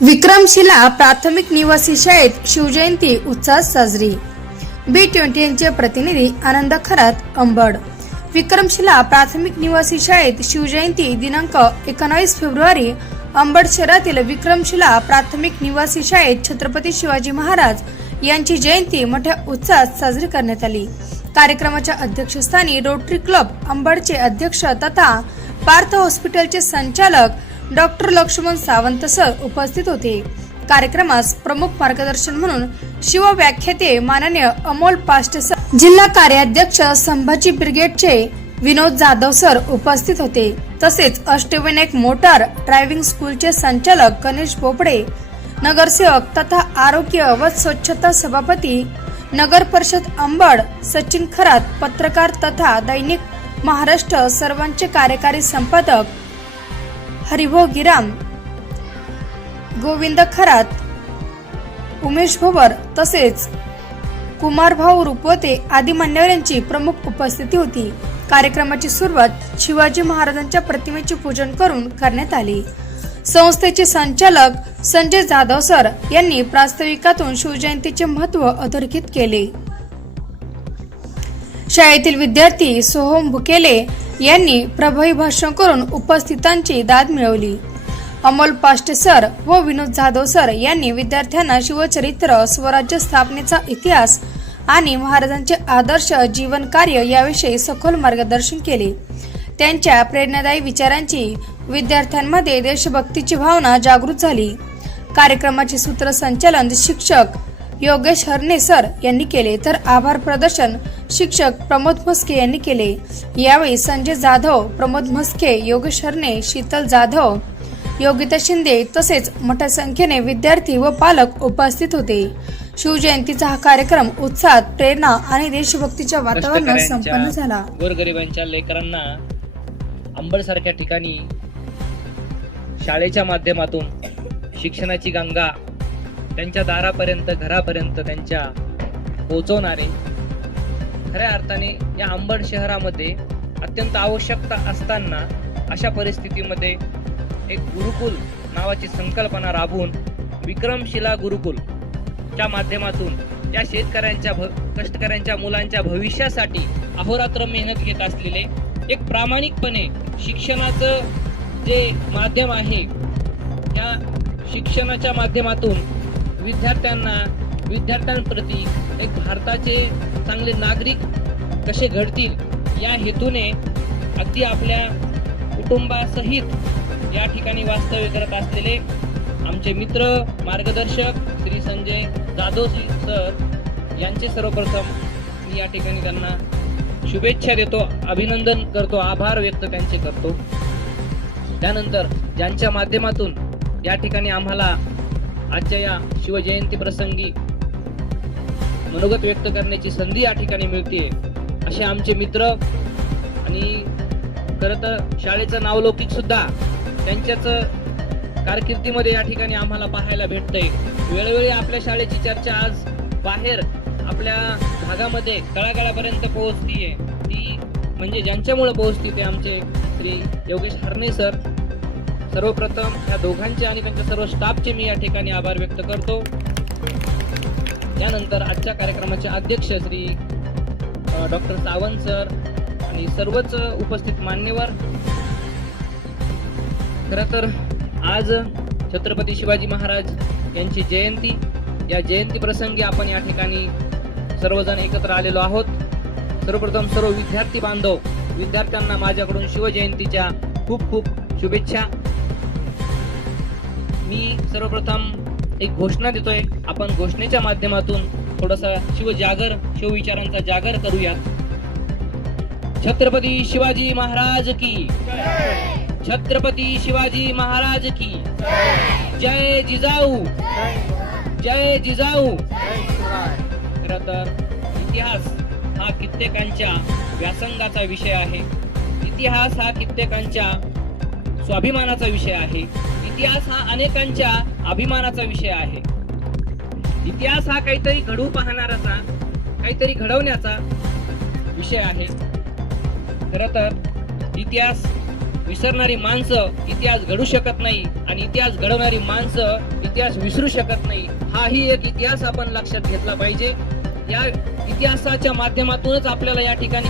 विक्रमशिला प्राथमिक निवासी शाळेत शिवजयंती उत्साहात साजरी। B20 चे प्रतिनिधी आनंद खरात अंबड। विक्रमशिला प्राथमिक निवासी शाळेत शिवजयंती दिनांक 19 फेब्रुवारी अंबड शहरातील विक्रमशिला प्राथमिक निवासी शाळेत छत्रपती शिवाजी महाराज यांची जयंती मोठ्या उत्साहात साजरी करण्यात आली। कार्यक्रमाच्या अध्यक्षस्थानी रोटरी क्लब अंबडचे अध्यक्ष तथा पार्थ हॉस्पिटलचे संचालक डॉक्टर लक्ष्मण सावंत सर उपस्थित होते। कार्यक्रमास प्रमुख मार्गदर्शन म्हणून शिवव्याख्याते माननीय अमोल पाष्टे सर, जिल्हा कार्याध्यक्ष संभाजी ब्रिगेडचे विनोद जाधव सर उपस्थित होते। तसेच अष्टविनायक मोटार ड्रायव्हिंग स्कूलचे संचालक गणेश बोपडे, नगरसेवक तथा आरोग्य व स्वच्छता सभापती नगर परिषद अंबड सचिन खरात, पत्रकार तथा दैनिक महाराष्ट्र सर्वांचे कार्यकारी संपादक हरिभाऊ गिराम, गोविंद खरात, उमेश भोवर तसेच कुमारभाऊ रुपवते आदी मान्यवरांची प्रमुख उपस्थिती होती। कार्यक्रमाची सुरुवात शिवाजी महाराजांच्या प्रतिमेचे पूजन करून करण्यात आली। संस्थेचे संचालक संजय जाधव सर यांनी प्रास्ताविकातून शिवजयंतीचे महत्त्व अधोरेखित केले। शाळेतील विद्यार्थी सोहम भुकेले यांनी प्रभावी भाषण करून उपस्थितांची दाद मिळवली। अमोल पाष्टे सर व विनोद जाधव सर यांनी विद्यार्थ्यांना शिवचरित्र, स्वराज्य स्थापनेचा इतिहास आणि महाराजांचे आदर्श जीवन कार्य याविषयी सखोल मार्गदर्शन केले। त्यांच्या प्रेरणादायी विचारांची विद्यार्थ्यांमध्ये देशभक्तीची भावना जागृत झाली। कार्यक्रमाचे सूत्रसंचालन शिक्षक योगेश हरणे सर यांनी केले, तर आभार प्रदर्शन शिक्षक प्रमोद म्हस्के यांनी केले। यावेळी संजय जाधव, प्रमोद म्हस्के, योगेश हरणे, शीतल जाधव, योगिता शिंदे तसेच मोठ्या संख्येने विद्यार्थी व पालक उपस्थित होते। शिवजयंतीचा हा कार्यक्रम उत्साहात, प्रेरणा आणि देशभक्तीच्या वातावरणात संपन्न झाला। गोरगरिबांच्या लेकरांना अंबड सारख्या ठिकाणी शाळेच्या माध्यमातून शिक्षणाची गंगा त्यांच्या दारापर्यंत, घरापर्यंत त्यांच्या पोहोचवणारे खऱ्या अर्थाने या अंबड शहरामध्ये अत्यंत आवश्यकता असताना अशा परिस्थितीमध्ये एक गुरुकुल नावाची संकल्पना राबवून विक्रमशिला गुरुकुलच्या माध्यमातून या शेतकऱ्यांच्या कष्टकऱ्यांच्या मुलांच्या भविष्यासाठी अहोरात्र मेहनत घेत असलेले एक प्रामाणिकपणे शिक्षणाचं जे माध्यम आहे या शिक्षणाच्या माध्यमातून विद्यार्थ्यांप्रती एक भारताचे चांगले नागरिक कसे घडतील या हेतूने अगदी आपल्या कुटुंबासहित या ठिकाणी वास्तव्य करत असलेले आमचे मित्र मार्गदर्शक श्री संजय जाधव सर यांचे सर्वप्रथम मी या ठिकाणी त्यांना शुभेच्छा देतो, अभिनंदन करतो, आभार व्यक्त त्यांचे करतो। त्यानंतर ज्यांच्या माध्यमातून या ठिकाणी आम्हाला आजच्या या शिवजयंती प्रसंगी मनोगत व्यक्त करण्याची संधी या ठिकाणी मिळते असे आमचे मित्र आणि खरं तर शाळेचं नावलौकिक सुद्धा त्यांच्याच कारकिर्दीमध्ये या ठिकाणी आम्हाला पाहायला भेटतंय। वेळोवेळी आपल्या शाळेची चर्चा आज बाहेर आपल्या भागामध्ये तळागाळापर्यंत पोहोचतीये, ती म्हणजे ज्यांच्यामुळे पोहोचती ते आमचे श्री योगेश हरणे सर। सर्वप्रथम या दोघांचे आणि त्यांच्या सर्व स्टाफचे मी या ठिकाणी आभार व्यक्त करतो। त्यानंतर आजच्या कार्यक्रमाचे अध्यक्ष श्री डॉक्टर सावंत सर आणि सर्वच उपस्थित मान्यवर। खरं तर आज छत्रपती शिवाजी महाराज यांची जयंती, या जयंती प्रसंगी आपण या ठिकाणी सर्वजण एकत्र आलेलो आहोत। सर्वप्रथम सर्व विद्यार्थी बांधव, विद्यार्थ्यांना माझ्याकडून शिवजयंतीच्या खूप खूप शुभेच्छा। मी सर्वप्रथम एक घोषणा देतोय, आपण घोषणेच्या माध्यमातून थोडासा शिवविचारांचा जागर करूयात। छत्रपती शिवाजी महाराज की छत्रपती शिवाजी महाराज की जय जिजाऊ, जय जिजाऊ। खरं तर इतिहास हा कित्येकांच्या व्यासंगाचा विषय आहे, इतिहास हा कित्येकांच्या स्वाभिमानाचा विषय आहे, इतिहास हा अनेकांच्या अभिमानाचा विषय आहे। इतिहास हा काहीतरी घडवू पाहणाराचा, काहीतरी घडवण्याचा विषय आहे। खरं तर इतिहास विसरणारी माणसं इतिहास घडू शकत नाही आणि इतिहास घडवणारी माणसं इतिहास विसरू शकत नाही. हाही एक इतिहास आपण लक्षात घेतला पाहिजे. या इतिहासाच्या माध्यमातूनच आपल्याला या ठिकाणी